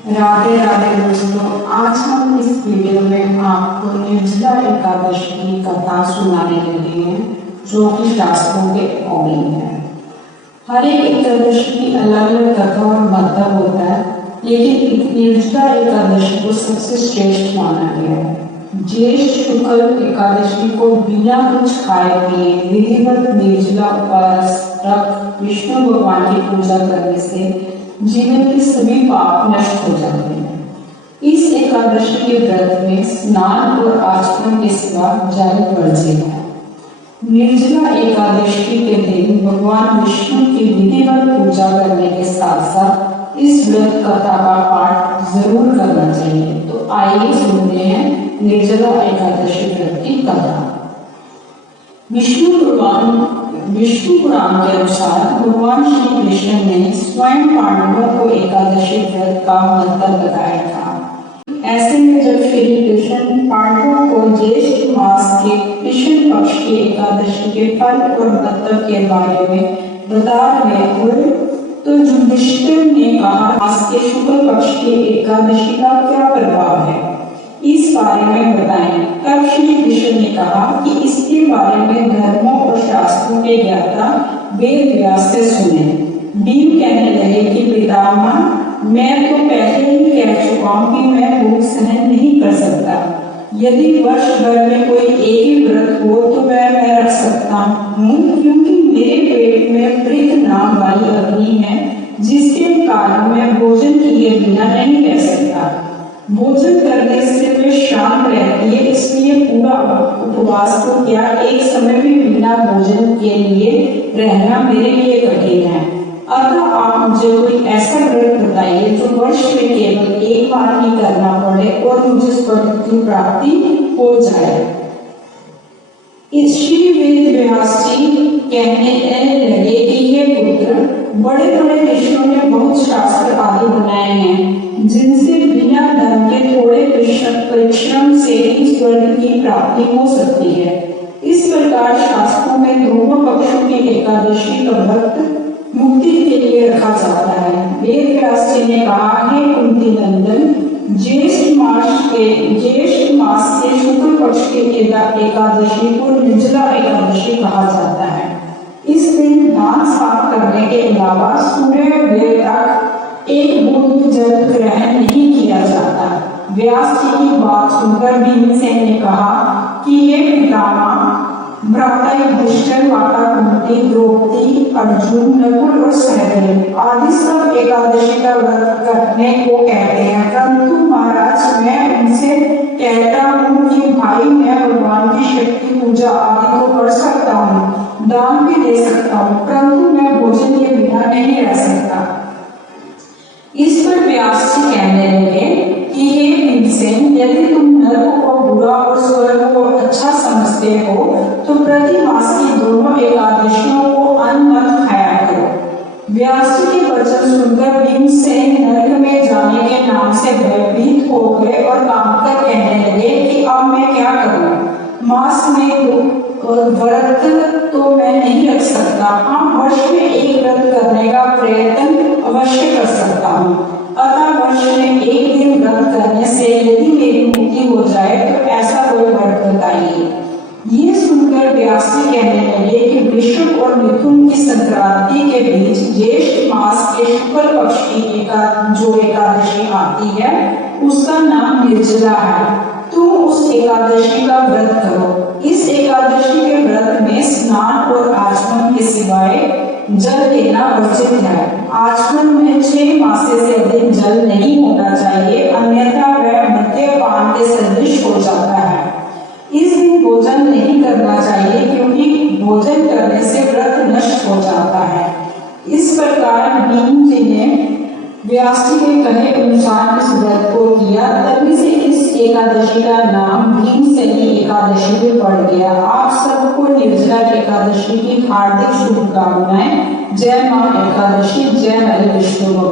राधे राधे दोस्तों, आज हम इस वीडियो में आपको निर्जला एकादशी की कथा सुनाने लगे हैं जो कि शास्त्रों के अकॉर्डिंग है। हर एक एकादशी की अलग अलग कथा और महत्व होता है, लेकिन निर्जला एकादशी को सबसे श्रेष्ठ माना गया है। ज्येष्ठ शुक्ल एकादशी को बिना कुछ खाए पिए विधिवत निर्जला उपवास रख विष्णु भगवान की पूजा करने से जीवन के सभी पाप नष्ट हो जाते हैं। इस एकादशी के व्रत में स्नान और आचमन के सिवा जल वर्जित है। निर्जला एकादशी के दिन भगवान विष्णु की विधिवत पूजा करने के साथ साथ इस व्रत कथा का पाठ जरूर करना चाहिए। तो आइए सुनते हैं निर्जला एकादशी व्रत की कथा। विष्णु पुराण के अनुसार भगवान श्री कृष्ण ने स्वयं पांडवों को एकादशी व्रत का मंत्र बताया था। ऐसे में जब श्री कृष्ण पांडवों को ज्येष्ठ मास के कृष्ण पक्ष की एकादशी के फल और महत्व के बारे में बता रहे हुए तो युधिष्ठिर ने कहा, मास के शुक्ल पक्ष की एकादशी का क्या प्रभाव है, इस बारे में बताएं। तब श्री कृष्ण ने कहा कि इसके बारे में धर्मों और शास्त्रों के ज्ञाता वेद व्यास से सुने। भीम कहने लगे कि पितामह, मैं तो पहले ही कह चुका हूँ कि मैं भूख सहन नहीं कर सकता। यदि वर्ष भर में कोई एक ही व्रत हो तो मैं रख सकता हूँ, क्योंकि मेरे पेट में प्रीत नाम वाली अग्नि है जिसके कारण मैं भोजन किए बिना नहीं रह सकता। भोजन करने से वे शांत रहती है, इसलिए पूरा उपवास तो क्या एक समय भी बिना भोजन के लिए रहना मेरे लिए कठिन है। अतः आप मुझे कोई ऐसा व्रत बताइए जो वर्ष में केवल एक बार ही करना पड़े और मुझे स्वर्ग की प्राप्ति हो जाए। श्री वेद व्यास जी कहने लगे कि ये पुत्र, बड़े बड़े ऋषियों ने बहुत शास्त्र आदि बनाए हैं जिनसे बिना धन के थोड़े परिश्रम से ही स्वर्ग की प्राप्ति हो सकती है। इस प्रकार शास्त्रों में दोनों पक्षों की एकादशी का व्रत मुक्ति के लिए रखा जाता है। वेद व्यास जी ने कहा, हे कुंती नंदन, ज्येष्ठ मास के शुक्ल पक्ष की एकादशी को निर्जला एकादशी कहा जाता है। इस दिन दांत साफ करने के अलावा सूर्योदय तक एक बूंद भी जल ग्रहण नहीं किया जाता। व्यास जी की बात सुनकर भीमसेन ने कहा कि ये पितामह, भ्राता युधिष्ठिर, माता कुंती, द्रौपदी, अर्जुन, नकुल और सहदेव आदि सब एकादशी का व्रत करने को कहते हैं, परंतु महाराज मैं उनसे कहता हूँ कि भाई, मैं भगवान की शक्ति पूजा आदि को कर सकता हूँ, दान भी दे सकता हूँ, परंतु मैं भोजन के बिना नहीं रह सकता। इस पर व्यास जी कहने लगे कि हे भीमसेन, यदि तुम नरक को बुरा और स्वर्ग को अच्छा समझते हो तो प्रति मास की दोनों एकादशियों को अन्न मत खाया करो। व्यास जी के वचन सुनकर भीमसेन नरक में जाने के नाम से भयभीत हो गए और कांपकर कहने लगे कि अब मैं क्या करूं। मास में व्रत तो मैं नहीं रख सकता, हाँ वर्ष में एक व्रत करने का प्रयत्न अवश्य कर सकता हूँ। अतः वर्ष में एक दिन व्रत करने से यदि मेरी मुक्ति हो जाए तो ऐसा कोई व्रत बताइए। ये सुनकर व्यास जी कहने लगे कि वृषभ और मिथुन की संक्रांति के बीच ज्येष्ठ मास के शुक्ल पक्ष की जो एकादशी आती है उसका नाम निर्जला है। तुम उस एकादशी का व्रत करो। इस एकादशी के व्रत में स्नान और आचमन के सिवाय जल लेना वर्जित है। आचमन में 6 मासे से अधिक जल नहीं होना चाहिए, अन्यथा वह मद्यपान के सदृश हो जाता है। इस दिन भोजन नहीं करना चाहिए, क्योंकि भोजन करने से व्रत नष्ट हो जाता है। इस प्रकार भीम जी ने व्यास जी के कहे अनुसार इस व्रत को किया, तभी से इस एकादशी का नाम भीमसेनी एकादशी भी पड़ गया। आप सबको निर्जला एकादशी की हार्दिक शुभकामनाएं। जय मां एकादशी, जय हरि विष्णु।